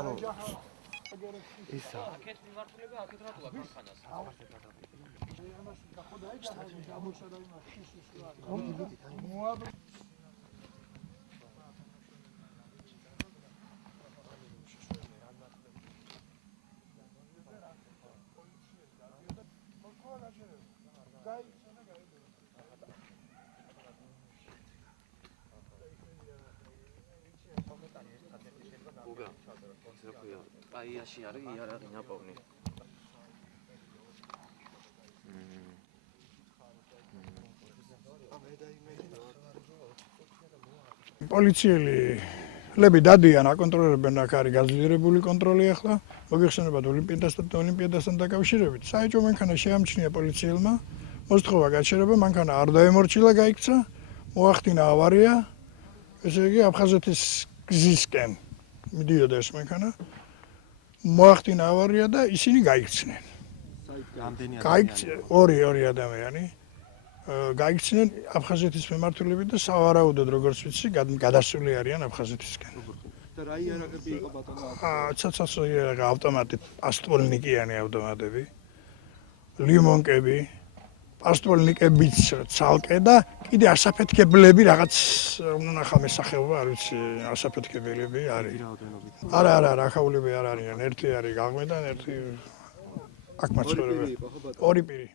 ანუ ისა აქეთ მიმართულება აქეთ რატო აქვს ხანას? აიაში არის იარაღი ნაპოვნი. პოლიციელები დადიან, აკონტროლებენ აქ არის გაძლიერებული კონტროლი ახლა. მოგეხსენებათ ოლიმპიადასთან დაკავშირებით. საეჭვო მანქანა შეამჩნია პოლიციელმა, მოსთხოვა გაჩერება, მანქანა არ დაემორჩილა, გაიქცა, მოახდინა ავარია. ესე იგი აფხაზეთის გზისკენ მიდიოდა ეს მანქანა. მოახდინა ავარია და ისინი გაიქცნენ. ორი ადამიანი. გაიქცნენ აფხაზეთის მიმართულებით და სავარაუდოდ როგორც ვიცი, გადასული არიან აფხაზეთისკენ. და რა იარაღები იყო ბატონო? ცაცაცო იარაღი, ავტომატი, პასტვოლნიკიანი ავტომატები, ლიმონკები, პასტვოლნიკებიც ცალკე და კიდე ასაფეთქებლები რაღაც ნახა მესახეობა, არ ვიცი, ასაფეთქებლები არის. არა, რახაულები არ არიან, ერთი არის გაღვედან, ერთი აქ მაცხოვრებელი. ორი პირი.